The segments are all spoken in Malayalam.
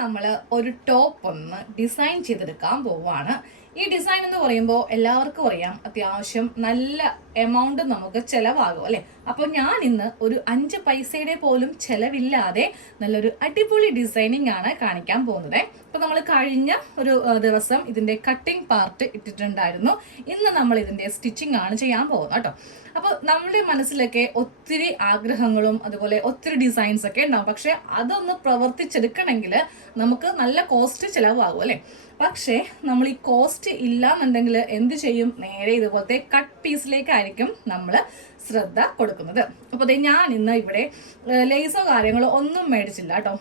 നമ്മൾ ഒരു ടോപ്പ് ഒന്ന് ഡിസൈൻ ചെയ്തെടുക്കാൻ പോവാണ്. ഈ ഡിസൈൻ എന്ന് പറയുമ്പോൾ എല്ലാവർക്കും അറിയാം, അത്യാവശ്യം നല്ല എമൗണ്ട് നമുക്ക് ചെലവാകും അല്ലെ. അപ്പോൾ ഞാൻ ഇന്ന് ഒരു 5 പൈസയുടെ പോലും ചെലവില്ലാതെ നല്ലൊരു അടിപൊളി ഡിസൈനിങ് ആണ് കാണിക്കാൻ പോകുന്നത്. അപ്പൊ നമ്മൾ കഴിഞ്ഞ ഒരു ദിവസം ഇതിന്റെ കട്ടിംഗ് പാർട്ട് ഇട്ടിട്ടുണ്ടായിരുന്നു. ഇന്ന് നമ്മൾ ഇതിന്റെ സ്റ്റിച്ചിങ് ആണ് ചെയ്യാൻ പോകുന്നത് കേട്ടോ. അപ്പൊ നമ്മുടെ മനസ്സിലൊക്കെ ഒത്തിരി ആഗ്രഹങ്ങളും അതുപോലെ ഒത്തിരി ഡിസൈൻസ് ഒക്കെ ഉണ്ടാവും. പക്ഷെ അതൊന്ന് പ്രവർത്തിച്ചെടുക്കണമെങ്കിൽ നമുക്ക് നല്ല കോസ്റ്റ് ചിലവാകും അല്ലെ. പക്ഷേ നമ്മൾ ഈ കോസ്റ്റ് ഇല്ലാന്നുണ്ടെങ്കിൽ എന്ത് ചെയ്യും? നേരെ ഇതുപോലത്തെ കട്ട് പീസിലേക്കായിരിക്കും നമ്മൾ ശ്രദ്ധ കൊടുക്കുന്നത്. അപ്പോൾ ഞാൻ ഇന്ന് ഇവിടെ ലേസോ കാര്യങ്ങളോ ഒന്നും മേടിച്ചില്ല കേട്ടോ.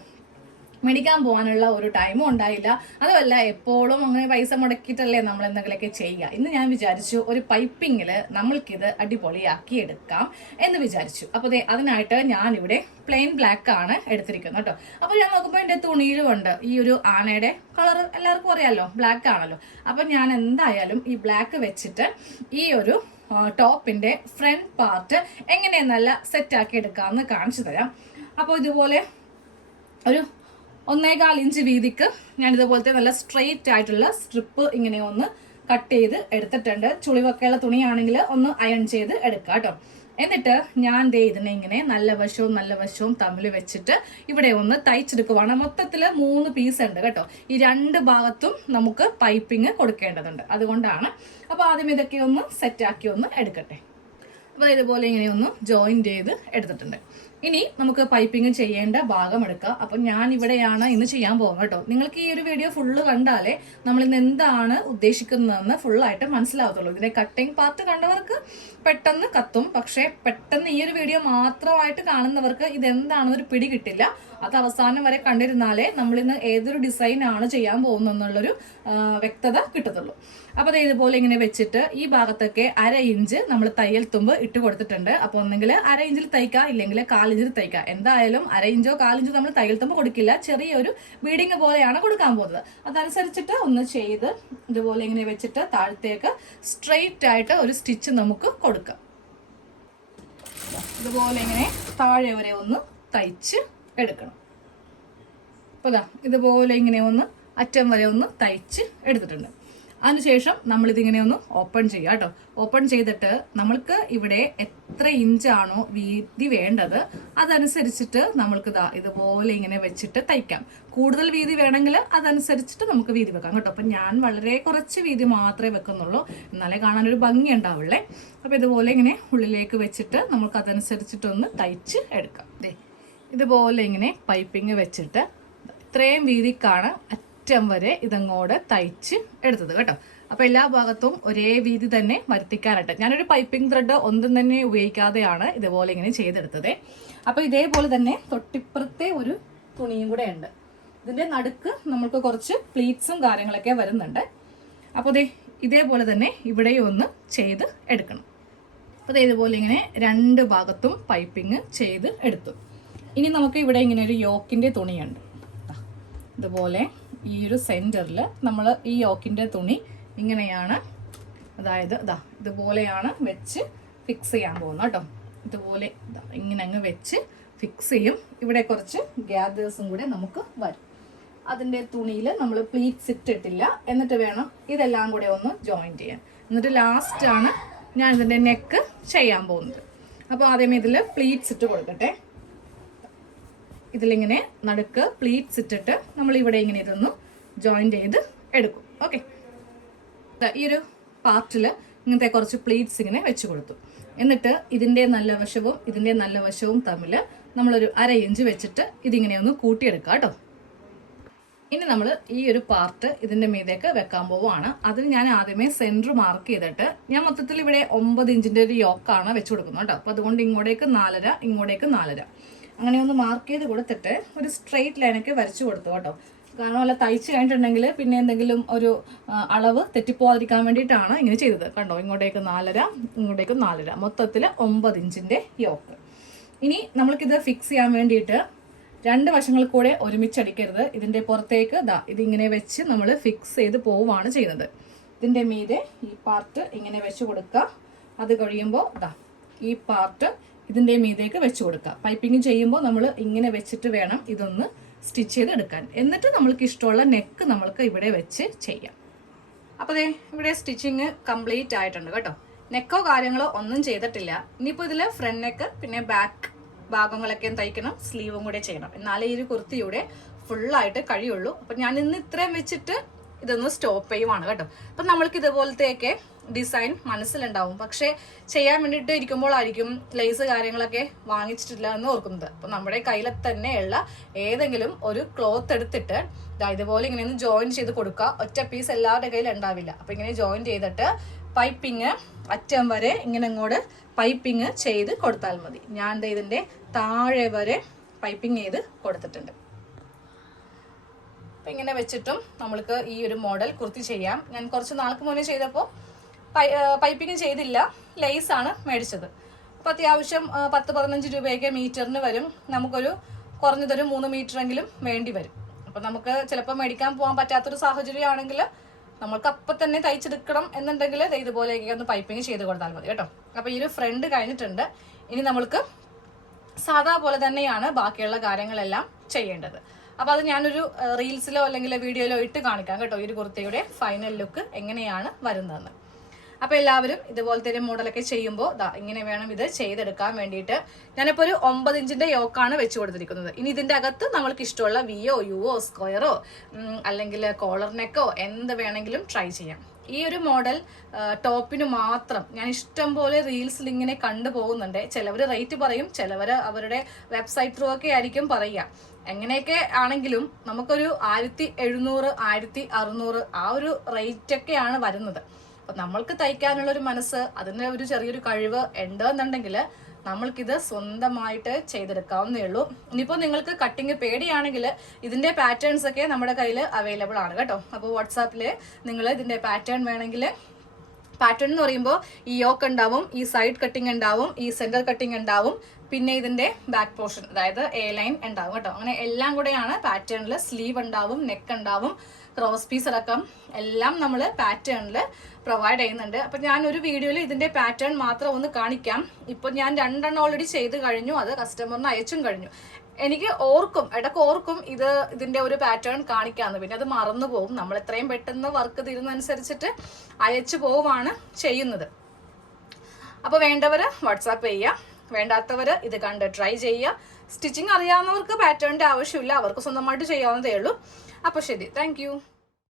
മേടിക്കാൻ പോകാനുള്ള ഒരു ടൈമും ഉണ്ടായില്ല. അതുമല്ല എപ്പോഴും അങ്ങനെ പൈസ മുടക്കിയിട്ടല്ലേ നമ്മൾ എന്തെങ്കിലുമൊക്കെ ചെയ്യുക. ഇന്ന് ഞാൻ വിചാരിച്ചു ഒരു പൈപ്പിങ്ങിൽ നമ്മൾക്കിത് അടിപൊളിയാക്കി എടുക്കാം എന്ന് വിചാരിച്ചു. അപ്പോൾ അതിനായിട്ട് ഞാനിവിടെ പ്ലെയിൻ ബ്ലാക്ക് ആണ് എടുത്തിരിക്കുന്നത് കേട്ടോ. അപ്പോൾ ഞാൻ നോക്കുമ്പോൾ എൻ്റെ തുണിയിലുമുണ്ട് ഈ ഒരു ആനയുടെ കളർ, എല്ലാവർക്കും അറിയാമല്ലോ, ബ്ലാക്ക് ആണല്ലോ. അപ്പം ഞാൻ എന്തായാലും ഈ ബ്ലാക്ക് വെച്ചിട്ട് ഈ ഒരു ടോപ്പിന്റെ ഫ്രണ്ട് പാർട്ട് എങ്ങനെ നല്ല സെറ്റാക്കി എടുക്കാമെന്ന് കാണിച്ചു തരാം. അപ്പോൾ ഇതുപോലെ ഒരു 1.25 ഇഞ്ച് വീതിക്ക് ഞാൻ ഇതുപോലത്തെ നല്ല സ്ട്രെയിറ്റ് ആയിട്ടുള്ള സ്ട്രിപ്പ് ഇങ്ങനെ ഒന്ന് കട്ട് ചെയ്ത് എടുത്തിട്ടുണ്ട്. ചുളിവൊക്കെയുള്ള തുണിയാണെങ്കിൽ ഒന്ന് അയൺ ചെയ്ത് എടുക്കാം കേട്ടോ. എന്നിട്ട് ഞാൻ ഇതിനെ ഇങ്ങനെ നല്ല വശവും തമ്മിൽ വെച്ചിട്ട് ഇവിടെ ഒന്ന് തയ്ച്ചെടുക്കുവാണ്. മൊത്തത്തിൽ 3 പീസ് ഉണ്ട് കേട്ടോ. ഈ 2 ഭാഗത്തും നമുക്ക് പൈപ്പിങ് കൊടുക്കേണ്ടതുണ്ട്, അതുകൊണ്ടാണ്. അപ്പൊ ആദ്യം ഇതൊക്കെ ഒന്ന് സെറ്റാക്കി ഒന്ന് എടുക്കട്ടെ. അപ്പൊ ഇതുപോലെ ഇങ്ങനെ ഒന്ന് ജോയിൻ ചെയ്ത് എടുത്തിട്ടുണ്ട്. ഇനി നമുക്ക് പൈപ്പിംഗ് ചെയ്യേണ്ട ഭാഗം എടുക്കാം. അപ്പം ഞാൻ ഇവിടെയാണ് ഇന്ന് ചെയ്യാൻ പോകുന്നത് കേട്ടോ. നിങ്ങൾക്ക് ഈ ഒരു വീഡിയോ ഫുള്ള് കണ്ടാലേ നമ്മൾ ഇന്ന് എന്താണ് ഉദ്ദേശിക്കുന്നതെന്ന് ഫുള്ളായിട്ട് മനസ്സിലാവത്തുള്ളൂ. ഇതിന്റെ കട്ടിങ് പാർട്ട് കണ്ടവർക്ക് പെട്ടെന്ന് കത്തും, പക്ഷെ പെട്ടെന്ന് ഈ ഒരു വീഡിയോ മാത്രമായിട്ട് കാണുന്നവർക്ക് ഇതെന്താണെന്നൊരു പിടി കിട്ടില്ല. അത് അവസാനം വരെ കണ്ടിരുന്നാലേ നമ്മളിന്ന് ഏതൊരു ഡിസൈൻ ആണ് ചെയ്യാൻ പോകുന്നെന്നുള്ളൊരു വ്യക്തത കിട്ടത്തുള്ളൂ. അപ്പൊ അത് ഇതുപോലെ ഇങ്ങനെ വെച്ചിട്ട് ഈ ഭാഗത്തൊക്കെ 1/2 ഇഞ്ച് നമ്മൾ തയ്യൽ തുമ്പ് ഇട്ട് കൊടുത്തിട്ടുണ്ട്. അപ്പൊ ഒന്നെങ്കിൽ 1/2 ഇഞ്ചിൽ തയ്ക്കാം, ഇല്ലെങ്കിൽ 1/4 ഇഞ്ചിൽ തയ്ക്കാം. എന്തായാലും 1/2 ഇഞ്ചോ 1/4 ഇഞ്ചോ നമ്മൾ തയ്യൽ തുമ്പ് കൊടുക്കില്ല, ചെറിയൊരു ബീഡിങ് പോലെയാണ് കൊടുക്കാൻ പോകുന്നത്. അതനുസരിച്ചിട്ട് ഒന്ന് ചെയ്ത് ഇതുപോലെ ഇങ്ങനെ വെച്ചിട്ട് താഴത്തേക്ക് സ്ട്രെയിറ്റ് ആയിട്ട് ഒരു സ്റ്റിച്ച് നമുക്ക് കൊടുക്കാം. ഇതുപോലെ ഇങ്ങനെ താഴെ വരെ ഒന്ന് തയ്ച്ച് എടുക്കണം. അപ്പോൾ ഇതുപോലെ ഇങ്ങനെ ഒന്ന് അറ്റം വരെ ഒന്ന് തയ്ച്ച് എടുത്തിട്ടുണ്ട്. അതിനുശേഷം നമ്മളിതിങ്ങനെ ഒന്ന് ഓപ്പൺ ചെയ്യുക കേട്ടോ. ഓപ്പൺ ചെയ്തിട്ട് നമ്മൾക്ക് ഇവിടെ എത്ര ഇഞ്ചാണോ വീതി വേണ്ടത് അതനുസരിച്ചിട്ട് നമ്മൾക്ക് ഇതുപോലെ ഇങ്ങനെ വെച്ചിട്ട് തയ്ക്കാം. കൂടുതൽ വീതി വേണമെങ്കിൽ അതനുസരിച്ചിട്ട് നമുക്ക് വീതി വെക്കാം കേട്ടോ. അപ്പം ഞാൻ വളരെ കുറച്ച് വീതി മാത്രമേ വെക്കുന്നുള്ളൂ, എന്നാലേ കാണാനൊരു ഭംഗി ഉണ്ടാവുള്ളേ. അപ്പം ഇതുപോലെ ഇങ്ങനെ ഉള്ളിലേക്ക് വെച്ചിട്ട് നമുക്ക് അതനുസരിച്ചിട്ടൊന്ന് തയ്ച്ച് എടുക്കാം. ഇതുപോലെ ഇങ്ങനെ പൈപ്പിങ് വെച്ചിട്ട് ഇത്രയും വീതിക്കാണ് അറ്റം വരെ ഇതങ്ങോട്ട് തയ്ച്ച് എടുത്തത് കേട്ടോ. അപ്പൊ എല്ലാ ഭാഗത്തും ഒരേ വീതി തന്നെ വരുത്തിക്കാനായിട്ട് ഞാനൊരു പൈപ്പിംഗ് ത്രെഡ് ഒന്നും തന്നെ ഉപയോഗിക്കാതെയാണ് ഇതുപോലെ ഇങ്ങനെ ചെയ്തെടുത്തത്. അപ്പൊ ഇതേപോലെ തന്നെ തൊട്ടിപ്പുറത്തെ ഒരു തുണിയും കൂടെ ഉണ്ട്. ഇതിന്റെ നടുക്ക് നമ്മൾക്ക് കുറച്ച് പ്ലീറ്റ്സും കാര്യങ്ങളൊക്കെ വരുന്നുണ്ട്. അപ്പോൾ ഇതേപോലെ തന്നെ ഇവിടെയും ഒന്ന് ചെയ്ത് എടുക്കണം. അപ്പോൾ ഇതുപോലെ ഇങ്ങനെ 2 ഭാഗത്തും പൈപ്പിംഗ് ചെയ്ത് എടുത്തു. ഇനി നമുക്ക് ഇവിടെ ഇങ്ങനെ ഒരു യോക്കിന്റെ തുണിയുണ്ട്. ഇതുപോലെ ഈ ഒരു സെന്ററിൽ നമ്മൾ ഈ യോക്കിന്റെ തുണി ഇങ്ങനെയാണ്, അതായത് ഇതുപോലെയാണ് വെച്ച് ഫിക്സ് ചെയ്യാൻ പോകുന്നത് കേട്ടോ. ഇതുപോലെ ഇങ്ങനെ അങ്ങ് വെച്ച് ഫിക്സ് ചെയ്യും. ഇവിടെ കുറച്ച് ഗ്യാദേഴ്സും കൂടെ നമുക്ക് വരും. അതിൻ്റെ തുണിയിൽ നമ്മൾ പ്ലീറ്റ്സ് ഇട്ടിട്ടില്ല. എന്നിട്ട് വേണം ഇതെല്ലാം കൂടെ ഒന്ന് ജോയിൻ ചെയ്യാൻ. എന്നിട്ട് ലാസ്റ്റ് ആണ് ഞാൻ ഇതിൻ്റെ നെക്ക് ചെയ്യാൻ പോകുന്നത്. അപ്പോൾ ആദ്യമേ ഇതിൽ പ്ലീറ്റ്സ് ഇട്ട് കൊടുക്കട്ടെ. ഇതിലിങ്ങനെ നടുക്ക് പ്ലീറ്റ്സ് ഇട്ടിട്ട് നമ്മൾ ഇവിടെ ഇങ്ങനെ ഇതൊന്ന് ജോയിൻ ചെയ്ത് എടുക്കും. ഓക്കെ, ഈ ഒരു പാർട്ടിൽ ഇങ്ങനത്തെ കുറച്ച് പ്ലീറ്റ്സ് ഇങ്ങനെ വെച്ച് കൊടുത്തു. എന്നിട്ട് ഇതിൻ്റെ നല്ല വശവും ഇതിൻ്റെ നല്ല വശവും തമ്മിൽ നമ്മളൊരു 1/2 ഇഞ്ച് വെച്ചിട്ട് ഇതിങ്ങനെ ഒന്ന് കൂട്ടിയെടുക്കാം കേട്ടോ. ഇനി നമ്മൾ ഈ ഒരു പാർട്ട് ഇതിൻ്റെ മീതേക്ക് വെക്കാൻ പോവുകയാണ്. അതിന് ഞാൻ ആദ്യമേ സെൻറ്റർ മാർക്ക് ചെയ്തിട്ട് ഞാൻ മൊത്തത്തിൽ ഇവിടെ 9 ഇഞ്ചിൻ്റെ ഒരു യോക്കാണ് വെച്ച് കൊടുക്കുന്നത് കേട്ടോ. അപ്പോൾ അതുകൊണ്ട് ഇങ്ങോട്ടേക്ക് 4.5 ഇങ്ങോട്ടേക്ക് 4.5 അങ്ങനെ ഒന്ന് മാർക്ക് ചെയ്ത് കൊടുത്തിട്ട് ഒരു സ്ട്രെയിറ്റ് ലൈനൊക്കെ വരച്ചു കൊടുത്തു കേട്ടോ. കാരണം അല്ല തയ്ച്ച് കഴിഞ്ഞിട്ടുണ്ടെങ്കിൽ പിന്നെ എന്തെങ്കിലും ഒരു അളവ് തെറ്റിപ്പോകാതിരിക്കാൻ വേണ്ടിയിട്ടാണ് ഇങ്ങനെ ചെയ്തത്. കണ്ടോ, ഇങ്ങോട്ടേക്ക് 4.5 ഇങ്ങോട്ടേക്ക് 4.5 മൊത്തത്തിൽ 9 ഇഞ്ചിൻ്റെ യോക്ക്. ഇനി നമ്മൾക്കിത് ഫിക്സ് ചെയ്യാൻ വേണ്ടിയിട്ട് 2 വശങ്ങൾ കൂടെ ഒരുമിച്ചടിക്കരുത്. ഇതിൻ്റെ പുറത്തേക്ക് ഇതിങ്ങനെ വെച്ച് നമ്മൾ ഫിക്സ് ചെയ്ത് പോവുകയാണ് ചെയ്യുന്നത്. ഇതിൻ്റെ മീതെ ഈ പാർട്ട് ഇങ്ങനെ വെച്ച് കൊടുക്കുക. അത് കഴിയുമ്പോൾ ഈ പാർട്ട് ഇതിൻ്റെ മീതേക്ക് വെച്ച് കൊടുക്കുക. പൈപ്പിംഗ് ചെയ്യുമ്പോൾ നമ്മൾ ഇങ്ങനെ വെച്ചിട്ട് വേണം ഇതൊന്ന് സ്റ്റിച്ച് ചെയ്തെടുക്കാൻ. എന്നിട്ട് നമ്മൾക്ക് ഇഷ്ടമുള്ള നെക്ക് നമ്മൾക്ക് ഇവിടെ വെച്ച് ചെയ്യാം. അപ്പോൾ ദേ ഇവിടെ സ്റ്റിച്ചിങ് കംപ്ലീറ്റ് ആയിട്ടുണ്ട് കേട്ടോ. നെക്കോ കാര്യങ്ങളോ ഒന്നും ചെയ്തിട്ടില്ല. ഇനിയിപ്പോൾ ഇതിൽ ഫ്രണ്ട് നെക്ക് പിന്നെ ബാക്ക് ഭാഗങ്ങളൊക്കെ തയ്ക്കണം, സ്ലീവും കൂടെ ചെയ്യണം. എന്നാലേ ഈ ഒരു കുർത്തിയുടെ ഫുള്ളായിട്ട് കഴിയുള്ളൂ. അപ്പം ഞാൻ ഇന്ന് ഇത്രയും വെച്ചിട്ട് ഇതൊന്ന് സ്റ്റോപ്പ് ചെയ്യുവാണ് കേട്ടോ. അപ്പം നമ്മൾക്ക് ഇതുപോലത്തെയൊക്കെ ഡിസൈൻ മനസ്സിലുണ്ടാവും, പക്ഷേ ചെയ്യാൻ വേണ്ടിയിട്ട് ഇരിക്കുമ്പോഴായിരിക്കും ലേസ് കാര്യങ്ങളൊക്കെ വാങ്ങിച്ചിട്ടില്ല എന്ന് ഓർക്കുന്നത്. അപ്പം നമ്മുടെ കയ്യിൽ തന്നെയുള്ള ഏതെങ്കിലും ഒരു ക്ലോത്ത് എടുത്തിട്ട് ഇതുപോലെ ഇങ്ങനെ ഒന്ന് ജോയിൻ ചെയ്ത് കൊടുക്കുക. ഒറ്റ പീസ് എല്ലാവരുടെ കയ്യിൽ ഉണ്ടാവില്ല. അപ്പം ഇങ്ങനെ ജോയിൻ ചെയ്തിട്ട് പൈപ്പിങ് അറ്റം വരെ ഇങ്ങനെ അങ്ങോട്ട് പൈപ്പിങ് ചെയ്ത് കൊടുത്താൽ മതി. ഞാൻ ഇതിൻ്റെ താഴെ വരെ പൈപ്പിങ് ചെയ്ത് കൊടുത്തിട്ടുണ്ട്. അപ്പം ഇങ്ങനെ വെച്ചിട്ടും നമ്മൾക്ക് ഈ ഒരു മോഡൽ കുർത്തി ചെയ്യാം. ഞാൻ കുറച്ച് നാൾക്ക് മുന്നേ ചെയ്തപ്പോൾ പൈപ്പിങ് ചെയ്തില്ല, ലേസാണ് മേടിച്ചത്. അപ്പോൾ അത്യാവശ്യം 10-15 രൂപയൊക്കെ മീറ്ററിന് വരും. നമുക്കൊരു കുറഞ്ഞതൊരു 3 മീറ്ററെങ്കിലും വേണ്ടി വരും. അപ്പം നമുക്ക് ചിലപ്പോൾ മേടിക്കാൻ പോകാൻ പറ്റാത്തൊരു സാഹചര്യമാണെങ്കിൽ നമ്മൾക്ക് അപ്പം തന്നെ തയ്ച്ചെടുക്കണം എന്നുണ്ടെങ്കിൽ ഇതുപോലെയൊക്കെ ഒന്ന് പൈപ്പിങ് ചെയ്ത് കൊടുത്താൽ മതി കേട്ടോ. അപ്പോൾ ഈ ഒരു ഫ്രണ്ട് കഴിഞ്ഞിട്ടുണ്ട്. ഇനി നമ്മൾക്ക് സാധാ പോലെ തന്നെയാണ് ബാക്കിയുള്ള കാര്യങ്ങളെല്ലാം ചെയ്യേണ്ടത്. അപ്പോൾ അത് ഞാനൊരു റീൽസിലോ അല്ലെങ്കിൽ വീഡിയോയിലോ ഇട്ട് കാണിക്കാം കേട്ടോ, ഈ ഒരു കുർത്തിയുടെ ഫൈനൽ ലുക്ക് എങ്ങനെയാണ് വരുന്നതെന്ന്. അപ്പോൾ എല്ലാവരും ഇതുപോലത്തെ ഒരു മോഡലൊക്കെ ചെയ്യുമ്പോൾ ഇങ്ങനെ വേണം ഇത് ചെയ്തെടുക്കാൻ വേണ്ടിയിട്ട്. ഞാനിപ്പോൾ ഒരു 9 ഇഞ്ചിൻ്റെ യോക്കാണ് വെച്ച് കൊടുത്തിരിക്കുന്നത്. ഇനി ഇതിൻ്റെ അകത്ത് നമ്മൾക്ക് ഇഷ്ടമുള്ള വിയോ യുവോ സ്ക്വയറോ അല്ലെങ്കിൽ കോളർ നെക്കോ എന്ത് വേണമെങ്കിലും ട്രൈ ചെയ്യാം. ഈ ഒരു മോഡൽ ടോപ്പിന് മാത്രം ഞാൻ ഇഷ്ടം പോലെ റീൽസിൽ ഇങ്ങനെ കണ്ടുപോകുന്നുണ്ട്. ചിലവർ റേറ്റ് പറയും, ചിലവർ അവരുടെ വെബ്സൈറ്റ് ത്രൂ ഒക്കെ ആയിരിക്കും പറയുക. എങ്ങനെയൊക്കെ ആണെങ്കിലും നമുക്കൊരു 1700 1600 ആ ഒരു റേറ്റൊക്കെയാണ് വരുന്നത്. അപ്പം നമ്മൾക്ക് തയ്ക്കാനുള്ളൊരു മനസ്സ്, അതിൻ്റെ ഒരു ചെറിയൊരു കഴിവ് ഉണ്ടെന്നുണ്ടെങ്കിൽ നമ്മൾക്കിത് സ്വന്തമായിട്ട് ചെയ്തെടുക്കാവുന്നേ ഉള്ളൂ. ഇനിയിപ്പോൾ നിങ്ങൾക്ക് കട്ടിങ് പേടിയാണെങ്കിൽ ഇതിൻ്റെ പാറ്റേൺസ് ഒക്കെ നമ്മുടെ കയ്യിൽ അവൈലബിൾ ആണ് കേട്ടോ. അപ്പോൾ വാട്സാപ്പിൽ നിങ്ങൾ ഇതിൻ്റെ പാറ്റേൺ വേണമെങ്കിൽ, പാറ്റേൺ എന്ന് പറയുമ്പോൾ ഈ യോക്ക് ഉണ്ടാവും, ഈ സൈഡ് കട്ടിങ് ഉണ്ടാവും, ഈ സെൻറ്റർ കട്ടിങ് ഉണ്ടാവും, പിന്നെ ഇതിൻ്റെ ബാക്ക് പോർഷൻ അതായത് എ ലൈൻ ഉണ്ടാവും കേട്ടോ. അങ്ങനെ എല്ലാം കൂടെയാണ് പാറ്റേണിൽ. സ്ലീവ് ഉണ്ടാവും, നെക്ക് ഉണ്ടാവും, ക്രോസ് പീസ് അടക്കം എല്ലാം നമ്മൾ പാറ്റേണിൽ പ്രൊവൈഡ് ചെയ്യുന്നുണ്ട്. അപ്പം ഞാൻ ഒരു വീഡിയോയിൽ ഇതിൻ്റെ പാറ്റേൺ മാത്രം ഒന്ന് കാണിക്കാം. ഇപ്പോൾ ഞാൻ 2 എണ്ണം ഓൾറെഡി ചെയ്ത് കഴിഞ്ഞു, അത് കസ്റ്റമറിന് അയച്ചും കഴിഞ്ഞു. എനിക്ക് ഇടയ്ക്ക് ഓർക്കും ഇതിൻ്റെ ഒരു പാറ്റേൺ കാണിക്കാമെന്ന്, പിന്നെ അത് മറന്നു പോകും. നമ്മൾ എത്രയും പെട്ടെന്ന് വർക്ക് തീരുന്നതനുസരിച്ചിട്ട് അയച്ചു പോവുകയാണ് ചെയ്യുന്നത്. അപ്പോൾ വേണ്ടവർ വാട്സാപ്പ് ചെയ്യുക, വേണ്ടാത്തവർ ഇത് കണ്ട് ട്രൈ ചെയ്യുക. സ്റ്റിച്ചിങ് അറിയാവുന്നവർക്ക് പാറ്റേണിൻ്റെ ആവശ്യമില്ല, അവർക്ക് സ്വന്തമായിട്ട് ചെയ്യാവുന്നതേ ഉള്ളൂ. അപ്പോൾ ശരി, താങ്ക്